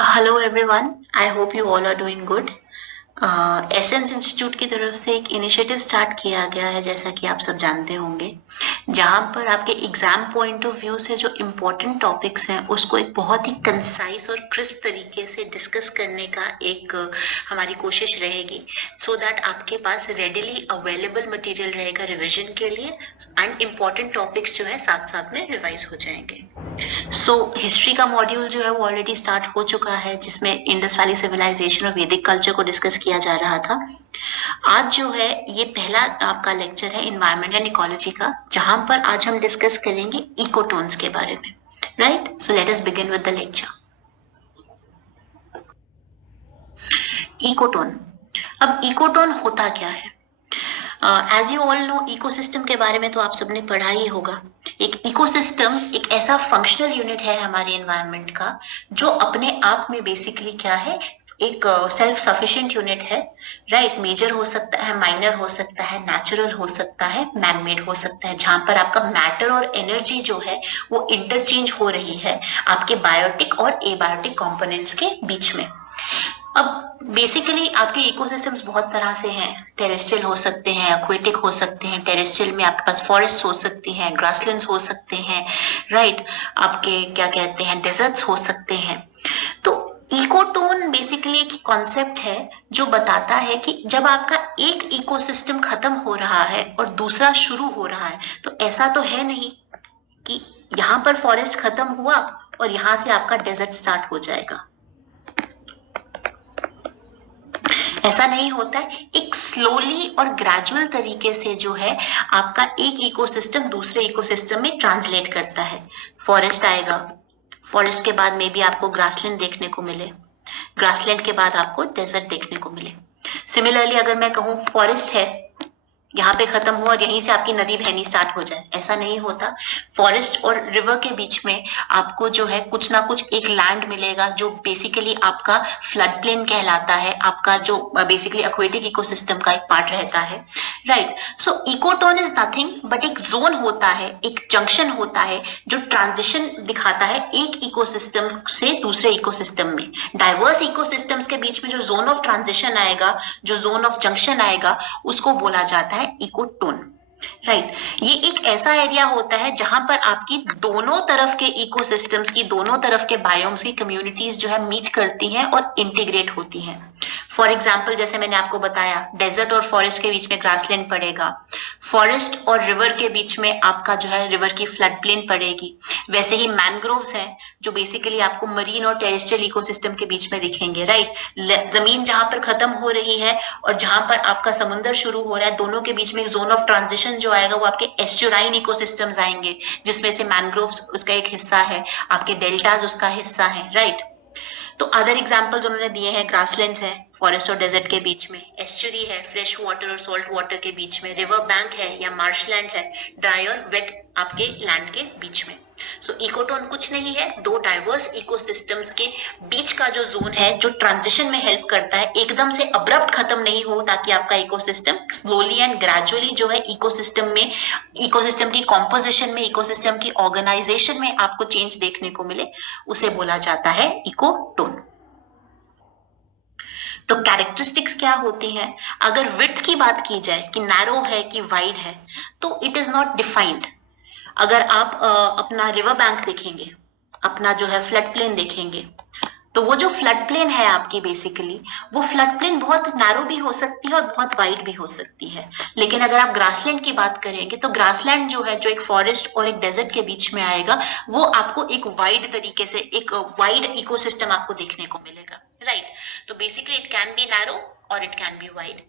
Hello everyone, I hope you all are doing good. Essence Institute की तरफ से एक इनिशिएटिव स्टार्ट किया गया है, जैसा कि आप सब जानते होंगे, जहां पर आपके एग्जाम पॉइंट ऑफ व्यू से जो इम्पोर्टेंट टॉपिक्स हैं उसको एक बहुत ही कंसाइज और क्रिस्प तरीके से डिस्कस करने का एक हमारी कोशिश रहेगी, सो दैट आपके पास रेडिली अवेलेबल मटेरियल रहेगा रिवीजन के लिए एंड इम्पोर्टेंट टॉपिक्स जो है साथ साथ में रिवाइज हो जाएंगे। हिस्ट्री का मॉड्यूल जो है वो ऑलरेडी स्टार्ट हो चुका है, जिसमें इंडस वैली सिविलाइजेशन और वैदिक कल्चर को डिस्कस किया जा रहा था। आज जो है ये पहला आपका लेक्चर है इन्वायरमेंट एंड इकोलॉजी का, जहां पर आज हम डिस्कस करेंगे इकोटोन्स के बारे में। Right, so let us begin with the lecture. Ecotone. अब इकोटोन होता क्या है? As you all know, ecosystem के बारे में तो आप सबने पढ़ा ही होगा। एक इकोसिस्टम एक ऐसा फंक्शनल यूनिट है हमारे एनवायरनमेंट का, जो अपने आप में बेसिकली क्या है, एक सेल्फ सफिशिएंट यूनिट है। राइट, मेजर हो सकता है, माइनर हो सकता है, नेचुरल हो सकता है, मैन मेड हो सकता है, जहां पर आपका मैटर और एनर्जी जो है वो इंटरचेंज हो रही है आपके बायोटिक और एबायोटिक कंपोनेंट्स के बीच में। अब बेसिकली आपके इकोसिस्टम्स बहुत तरह से हैं। टेरेस्ट्रियल हो सकते हैं, एक्वेटिक हो सकते हैं। टेरेस्ट्रियल में आपके पास फॉरेस्ट हो सकती हैं, ग्रासलैंड्स हो सकते हैं। राइट, आपके क्या कहते हैं, डेजर्ट्स हो सकते हैं। तो इकोटोन बेसिकली एक कॉन्सेप्ट है जो बताता है कि जब आपका एक इकोसिस्टम खत्म हो रहा है और दूसरा शुरू हो रहा है, तो ऐसा तो है नहीं कि यहाँ पर फॉरेस्ट खत्म हुआ और यहाँ से आपका डेजर्ट स्टार्ट हो जाएगा। ऐसा नहीं होता है। एक स्लोली और ग्रेजुअल तरीके से जो है आपका एक इकोसिस्टम दूसरे इकोसिस्टम में ट्रांसलेट करता है। फॉरेस्ट आएगा, फॉरेस्ट के बाद में भी आपको ग्रासलैंड देखने को मिले, ग्रासलैंड के बाद आपको डेजर्ट देखने को मिले। सिमिलरली अगर मैं कहूँ फॉरेस्ट है, यहाँ पे खत्म हो और यहीं से आपकी नदी बहनी स्टार्ट हो जाए, ऐसा नहीं होता। फॉरेस्ट और रिवर के बीच में आपको जो है कुछ ना कुछ एक लैंड मिलेगा, जो बेसिकली आपका फ्लड प्लेन कहलाता है, आपका जो बेसिकली एक्वेटिक इकोसिस्टम का एक पार्ट रहता है। Right, so ecotone is nothing but एक जोन होता है, एक जंक्शन होता है जो ट्रांजिशन दिखाता है एक इकोसिस्टम से दूसरे इकोसिस्टम में। डाइवर्स इकोसिस्टम्स के बीच में जो जोन ऑफ ट्रांजिशन आएगा, जो जोन ऑफ जंक्शन आएगा, उसको बोला जाता है इकोटोन। राइट, ये एक ऐसा एरिया होता है जहां पर आपकी दोनों तरफ के इकोसिस्टम्स की, दोनों तरफ के बायोम्स की कम्युनिटीज जो है मीट करती हैं और इंटीग्रेट होती हैं। फॉर एग्जाम्पल, जैसे मैंने आपको बताया, डेजर्ट और फॉरेस्ट के बीच में ग्रासलैंड पड़ेगा, फॉरेस्ट और रिवर के बीच में आपका जो है रिवर की फ्लड प्लेन पड़ेगी। वैसे ही मैनग्रोव्स हैं जो बेसिकली आपको मरीन और टेरेस्ट्रियल इकोसिस्टम के बीच में दिखेंगे। राइट, जमीन जहां पर खत्म हो रही है और जहां पर आपका समुद्र शुरू हो रहा है, दोनों के बीच में एक जोन ऑफ ट्रांजिशन जो आएगा वो आपके एस्चुराइन इकोसिस्टम्स आएंगे, जिसमें से मैनग्रोव्स उसका एक हिस्सा है, आपके डेल्टाज उसका हिस्सा है। राइट, तो अदर एग्जाम्पल्स उन्होंने दिए हैं, ग्रासलैंड्स है फॉरेस्ट और डेजर्ट के बीच में, एस्चुरी है फ्रेश वाटर और सॉल्ट वाटर के बीच में, रिवर बैंक है या मार्शलैंड है ड्राई और वेट आपके लैंड के बीच में। सो इकोटोन कुछ नहीं है, दो डाइवर्स इकोसिस्टम्स के बीच का जो जोन है, जो ट्रांजिशन में हेल्प करता है, एकदम से अब्रप्ट खत्म नहीं हो, ताकि आपका इकोसिस्टम स्लोली एंड ग्रेजुअली जो है इकोसिस्टम में, इकोसिस्टम की कॉम्पोजिशन में, इकोसिस्टम की ऑर्गेनाइजेशन में आपको चेंज देखने को मिले, उसे बोला जाता है इकोटोन। तो कैरेक्टरिस्टिक्स क्या होती हैं? अगर विड्थ की बात की जाए कि नैरो है कि वाइड है, तो इट इज नॉट डिफाइंड। अगर आप अपना रिवर बैंक देखेंगे, अपना जो है फ्लड प्लेन देखेंगे, तो वो जो फ्लड प्लेन है आपकी, बेसिकली वो फ्लड प्लेन बहुत नैरो भी हो सकती है और बहुत वाइड भी हो सकती है। लेकिन अगर आप ग्रासलैंड की बात करेंगे, तो ग्रासलैंड जो है, जो एक फॉरेस्ट और एक डेजर्ट के बीच में आएगा, वो आपको एक वाइड तरीके से, एक वाइड इकोसिस्टम आपको देखने को मिलेगा। राइट, तो basically it can be narrow और इट कैन बी वाइड।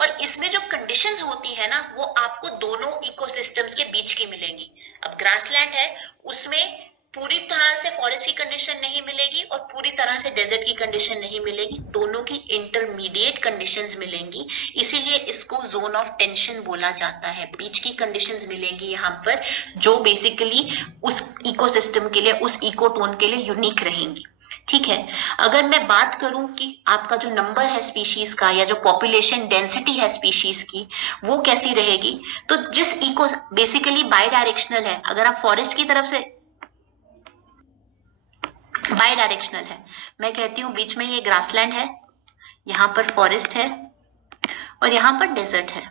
और इसमें जो कंडीशंस होती है ना, वो आपको दोनों इकोसिस्टम्स के बीच की मिलेंगी। अब ग्रासलैंड है, उसमें पूरी तरह से फॉरेस्ट की कंडीशन नहीं मिलेगी और पूरी तरह से डेजर्ट की कंडीशन नहीं मिलेगी, दोनों की इंटरमीडिएट कंडीशंस मिलेंगी। इसीलिए इसको जोन ऑफ टेंशन बोला जाता है। बीच की कंडीशंस मिलेंगी यहाँ पर, जो बेसिकली उस इकोसिस्टम के लिए, उस इकोटोन के लिए यूनिक रहेंगी। ठीक है, अगर मैं बात करूं कि आपका जो नंबर है स्पीशीज का, या जो पॉपुलेशन डेंसिटी है स्पीशीज की, वो कैसी रहेगी, तो जिस इको बेसिकली बाई डायरेक्शनल है, अगर आप फॉरेस्ट की तरफ से बाय डायरेक्शनल है। मैं कहती हूँ बीच में ये ग्रासलैंड है, यहाँ पर फॉरेस्ट है और यहाँ पर डेजर्ट है।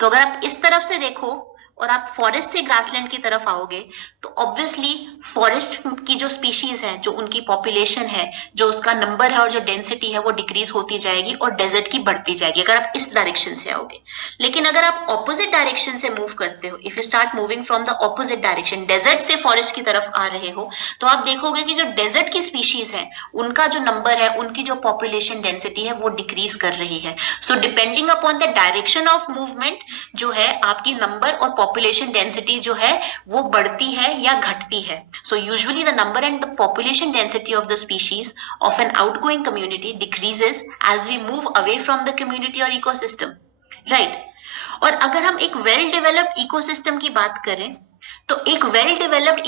तो अगर आप इस तरफ से देखो और आप फॉरेस्ट से ग्रासलैंड की तरफ आओगे तो ऑब्वियसली फॉरेस्ट की जो स्पीशीज है, जो उनकी पॉपुलेशन है, जो उसका नंबर है और जो डेंसिटी है वो डिक्रीज होती जाएगी और डेजर्ट की बढ़ती जाएगी अगर आप इस डायरेक्शन से आओगे। लेकिन अगर आप ऑपोजिट डायरेक्शन से मूव करते हो, if you start moving from the opposite direction, desert से फॉरेस्ट की तरफ आ रहे हो, तो आप देखोगे कि जो डेजर्ट की स्पीशीज है उनका जो नंबर है, उनकी जो पॉपुलेशन डेंसिटी है वो डिक्रीज कर रही है। So depending upon the direction of movement जो है आपकी नंबर और पॉपुलेशन डेंसिटी जो है वो बढ़ती है या घटती है। So usually the number and the population density of the species of an outgoing community decreases as we move away from the community और इकोसिस्टम, राइट। और अगर हम एक वेल डेवलप्ड इकोसिस्टम की बात करें तो एक वेल डेवलप्ड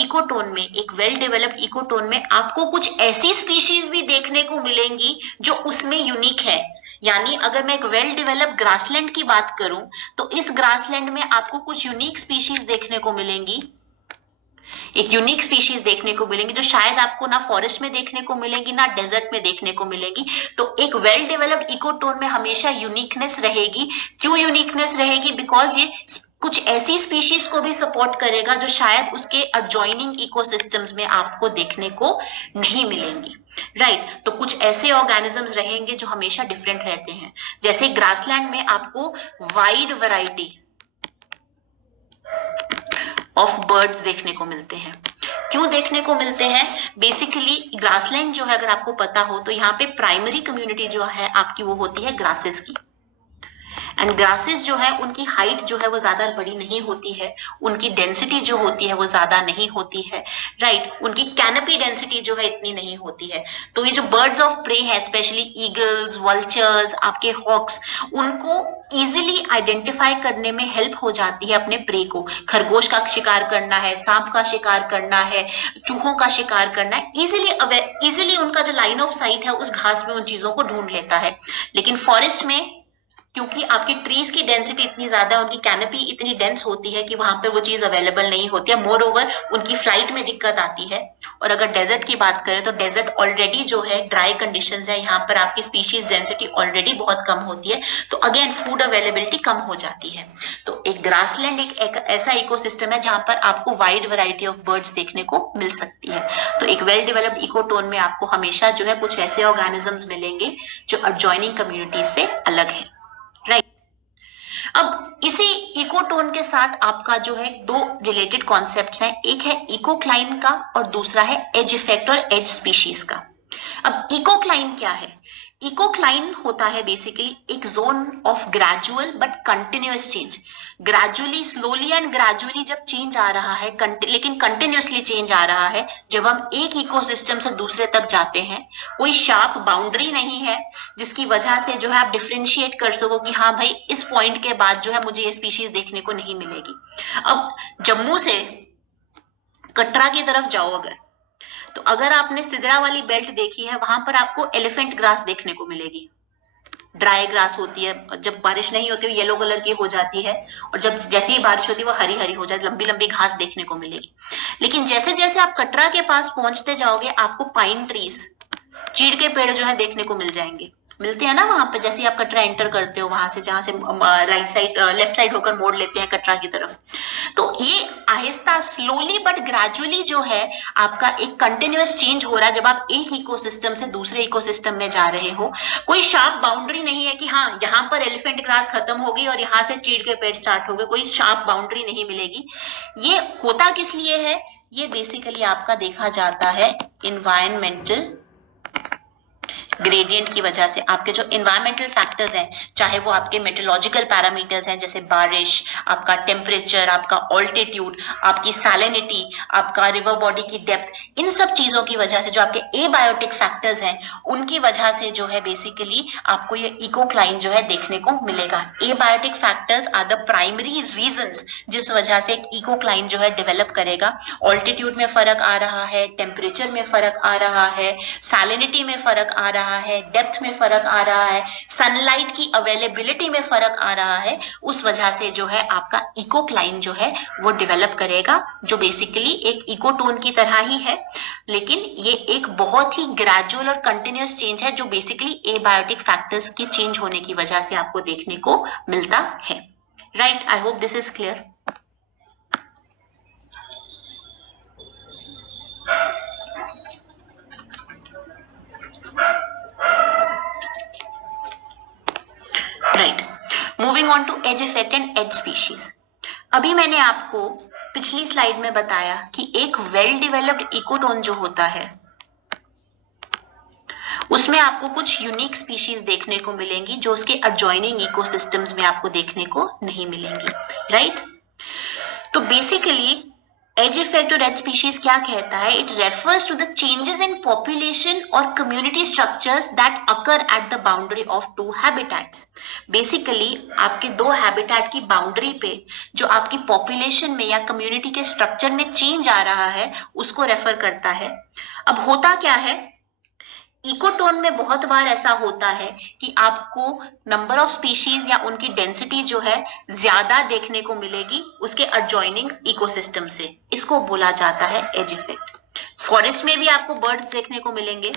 इकोटोन में आपको कुछ ऐसी स्पीशीज भी देखने को मिलेंगी जो उसमें यूनिक है। यानी अगर मैं एक वेल डेवलप्ड ग्रासलैंड की बात करूं तो इस ग्रासलैंड में आपको कुछ यूनिक स्पीशीज देखने को मिलेंगी, एक यूनिक स्पीशीज देखने को मिलेंगी जो शायद आपको ना फॉरेस्ट में देखने को मिलेंगी ना डेजर्ट में देखने को मिलेंगी। तो एक वेल डेवलप्ड इकोटोन में हमेशा यूनिकनेस रहेगी। क्यों यूनिकनेस रहेगी? बिकॉज ये कुछ ऐसी स्पीशीज को भी सपोर्ट करेगा जो शायद उसके अडजॉइनिंग इकोसिस्टम्स में आपको देखने को नहीं मिलेंगी, राइट। तो कुछ ऐसे ऑर्गेनिजम्स रहेंगे जो हमेशा डिफरेंट रहते हैं। जैसे ग्रासलैंड में आपको वाइड वैरायटी ऑफ बर्ड्स देखने को मिलते हैं। क्यों देखने को मिलते हैं? बेसिकली ग्रासलैंड जो है, अगर आपको पता हो तो यहाँ पे प्राइमरी कम्युनिटी जो है आपकी वो होती है ग्रासेस की। एंड ग्रासेस जो है उनकी हाइट जो है वो ज्यादा बड़ी नहीं होती है, उनकी डेंसिटी जो होती है वो ज्यादा नहीं होती है, राइट। उनकी कैनपी डेंसिटी जो है इतनी नहीं होती है। तो ये जो बर्ड्स ऑफ प्रे है, स्पेशली ईगल्स, वल्चर्स, आपके हॉक्स, उनको इजिली आइडेंटिफाई करने में हेल्प हो जाती है अपने प्रे को। खरगोश का शिकार करना है, सांप का शिकार करना है, चूहों का शिकार करना है, इजिली उनका जो लाइन ऑफ साइट है उस घास में उन चीजों को ढूंढ लेता है। लेकिन फॉरेस्ट में क्योंकि आपकी ट्रीज की डेंसिटी इतनी ज्यादा है, उनकी कैनपी इतनी डेंस होती है कि वहां पे वो चीज अवेलेबल नहीं होती है। मोर ओवर उनकी फ्लाइट में दिक्कत आती है। और अगर डेजर्ट की बात करें तो डेजर्ट ऑलरेडी जो है ड्राई कंडीशंस है, यहाँ पर आपकी स्पीशीज डेंसिटी ऑलरेडी बहुत कम होती है, तो अगेन फूड अवेलेबिलिटी कम हो जाती है। तो एक ग्रासलैंड एक ऐसा इकोसिस्टम है जहां पर आपको वाइड वैरायटी ऑफ बर्ड्स देखने को मिल सकती है। तो एक वेल डेवलप्ड इकोटोन में आपको हमेशा जो है कुछ ऐसे ऑर्गेनिजम्स मिलेंगे जो एडजॉइनिंग कम्युनिटी से अलग है, राइट। अब इसी इकोटोन के साथ आपका जो है दो रिलेटेड कॉन्सेप्ट्स हैं, एक है इकोक्लाइन का और दूसरा है एज इफेक्ट और एज स्पीशीज का। अब इकोक्लाइन क्या है? इकोक्लाइन होता है बेसिकली एक zone of gradual but continuous change. Gradually, slowly and gradually जब चेंज आ रहा है, लेकिन कंटिन्यूअसली चेंज आ रहा है जब हम एक इकोसिस्टम से दूसरे तक जाते हैं। कोई शार्प बाउंड्री नहीं है जिसकी वजह से जो है आप डिफरेंशिएट कर सको कि हाँ भाई इस पॉइंट के बाद जो है मुझे ये स्पीशीज देखने को नहीं मिलेगी। अब जम्मू से कटरा की तरफ जाओ तो अगर आपने सिदड़ा वाली बेल्ट देखी है, वहां पर आपको एलिफेंट ग्रास देखने को मिलेगी। ड्राई ग्रास होती है, जब बारिश नहीं होती वो येलो कलर की हो जाती है, और जब जैसे ही बारिश होती है वो हरी हरी हो जाती है, लंबी लंबी घास देखने को मिलेगी। लेकिन जैसे जैसे आप कटरा के पास पहुंचते जाओगे आपको पाइन ट्रीज, चीड़ के पेड़ जो है देखने को मिल जाएंगे, मिलते हैं ना वहां पे। जैसे आप कटरा एंटर करते हो वहां से, जहां से राइट साइड लेफ्ट साइड होकर मोड़ लेते हैं कटरा की तरफ, तो ये आहिस्ता स्लोली बट ग्रेजुअली जो है आपका एक कंटिन्यूअस चेंज हो रहा है जब आप एक इकोसिस्टम से दूसरे इकोसिस्टम में जा रहे हो। कोई शार्प बाउंड्री नहीं है कि हाँ यहाँ पर एलिफेंट ग्रास खत्म होगी और यहाँ से चीड़ के पेड़ स्टार्ट हो गए, कोई शार्प बाउंड्री नहीं मिलेगी। ये होता किस लिए है? ये बेसिकली आपका देखा जाता है इन्वायरमेंटल ग्रेडियंट की वजह से। आपके जो इन्वायरमेंटल फैक्टर्स हैं, चाहे वो आपके मेट्रोलॉजिकल पैरामीटर्स हैं जैसे बारिश, आपका टेम्परेचर, आपका ऑल्टीट्यूड, आपकी सैलिनिटी, आपका रिवर बॉडी की डेप्थ, इन सब चीजों की वजह से जो आपके एबायोटिक फैक्टर्स हैं उनकी वजह से जो है बेसिकली आपको ये इकोक्लाइन जो है देखने को मिलेगा। Abiotic factors are the primary reasons जिस वजह से इकोक्लाइन जो है डेवलप करेगा। ऑल्टीट्यूड में फर्क आ रहा है, टेम्परेचर में फर्क आ रहा है, सैलिनिटी में फर्क आ रहा रहा है, डेप्थ में फर्क आ रहा है, सनलाइट की अवेलेबिलिटी में फर्क आ रहा है, उस वजह से जो है आपका इकोक्लाइन जो है वो डेवलप करेगा, जो बेसिकली एक इकोटोन की तरह ही है, लेकिन ये एक बहुत ही ग्रेजुअल और कंटिन्यूअस चेंज है जो बेसिकली एबायोटिक फैक्टर्स के चेंज होने की वजह से आपको देखने को मिलता है। Right, I hope this is clear. Right, moving on to edge effect and edge species. अभी मैंने आपको पिछली स्लाइड में बताया कि एक वेल डेवलप्ड इकोटोन जो होता है उसमें आपको कुछ यूनिक स्पीशीज देखने को मिलेंगी जो उसके एडजॉइनिंग इकोसिस्टम्स में आपको देखने को नहीं मिलेंगी। राइट, तो बेसिकली एज इफेक्ट और एज स्पीशीज क्या कहता है? It refers to the changes in population और community structures that occur at the boundary of two habitats. Basically आपके दो हैबिटेट की बाउंड्री पे जो आपकी पॉपुलेशन में या कम्युनिटी के स्ट्रक्चर में चेंज आ रहा है उसको रेफर करता है। अब होता क्या है, इकोटोन में बहुत बार ऐसा होता है कि आपको नंबर ऑफ स्पीशीज या उनकी डेंसिटी जो है ज्यादा देखने को मिलेगी उसके एडजॉइनिंग इकोसिस्टम से, इसको बोला जाता है एज इफेक्ट। फॉरेस्ट में भी आपको बर्ड्स देखने को मिलेंगे,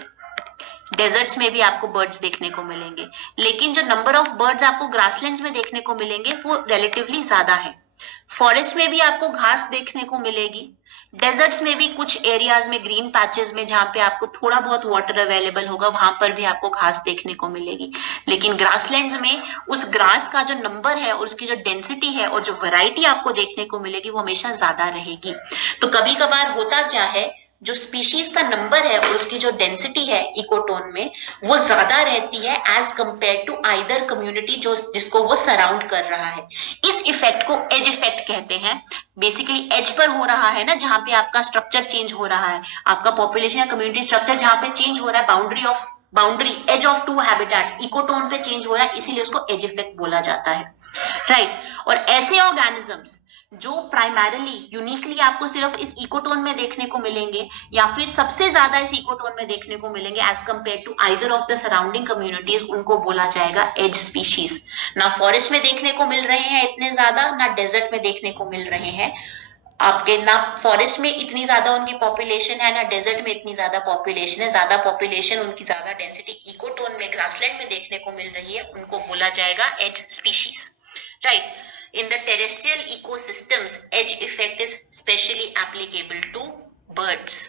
डेजर्ट्स में भी आपको बर्ड्स देखने को मिलेंगे, लेकिन जो नंबर ऑफ बर्ड्स आपको ग्रासलैंड्स में देखने को मिलेंगे वो रिलेटिवली ज्यादा है। फॉरेस्ट में भी आपको घास देखने को मिलेगी, डेजर्ट्स में भी कुछ एरियाज में ग्रीन पैचेस में जहां पे आपको थोड़ा बहुत वाटर अवेलेबल होगा वहां पर भी आपको घास देखने को मिलेगी, लेकिन ग्रासलैंड्स में उस ग्रास का जो नंबर है और उसकी जो डेंसिटी है और जो वैरायटी आपको देखने को मिलेगी वो हमेशा ज्यादा रहेगी। तो कभी कभार होता क्या है, जो स्पीशीज का नंबर है और उसकी जो डेंसिटी है इकोटोन में वो ज्यादा रहती है as compare to either community जो जिसको वो सराउंड कर रहा है। इस इफेक्ट को एज इफेक्ट कहते हैं। बेसिकली एज पर हो रहा है ना, जहां पे आपका स्ट्रक्चर चेंज हो रहा है, आपका पॉपुलेशन या कम्युनिटी स्ट्रक्चर जहां पे चेंज हो रहा है, boundary edge of two habitats ecotone पे चेंज हो रहा है, इसीलिए उसको एज इफेक्ट बोला जाता है। राइट, और ऐसे ऑर्गेनिजम्स जो प्राइमरीली यूनिकली आपको सिर्फ इस इकोटोन में देखने को मिलेंगे या फिर सबसे ज्यादा इस इकोटोन में देखने को मिलेंगे as compare to either of the surrounding communities, उनको बोला जाएगा एज स्पीशीज। ना फॉरेस्ट में देखने को मिल रहे हैं इतने ज्यादा, ना डेजर्ट में देखने को मिल रहे हैं आपके, ना फॉरेस्ट में इतनी ज्यादा उनकी पॉपुलेशन है, ना डेजर्ट में इतनी ज्यादा पॉपुलेशन है। ज्यादा पॉपुलेशन, उनकी ज्यादा डेंसिटी इकोटोन में ग्रासलैंड में देखने को मिल रही है, उनको बोला जाएगा edge species. Right, in the terrestrial ecosystems edge effect is specially applicable to birds,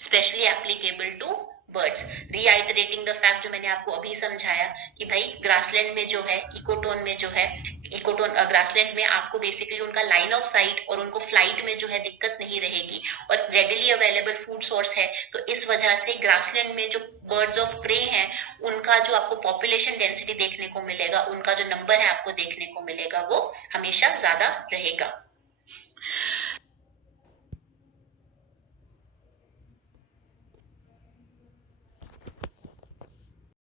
specially applicable to birds, reiterating the fact जो मैंने आपको अभी समझाया कि भाई ग्रासलैंड में जो है इकोटोन में जो है इकोटोन ग्रासलैंड में आपको बेसिकली उनका लाइन ऑफ साइट और उनको फ्लाइट में जो है दिक्कत नहीं रहेगी और रेडिली अवेलेबल फूड सोर्स है, तो इस वजह से ग्रासलैंड में जो बर्ड्स ऑफ प्रे हैं उनका जो आपको पॉपुलेशन डेंसिटी देखने को मिलेगा, उनका जो नंबर है आपको देखने को मिलेगा वो हमेशा ज्यादा रहेगा।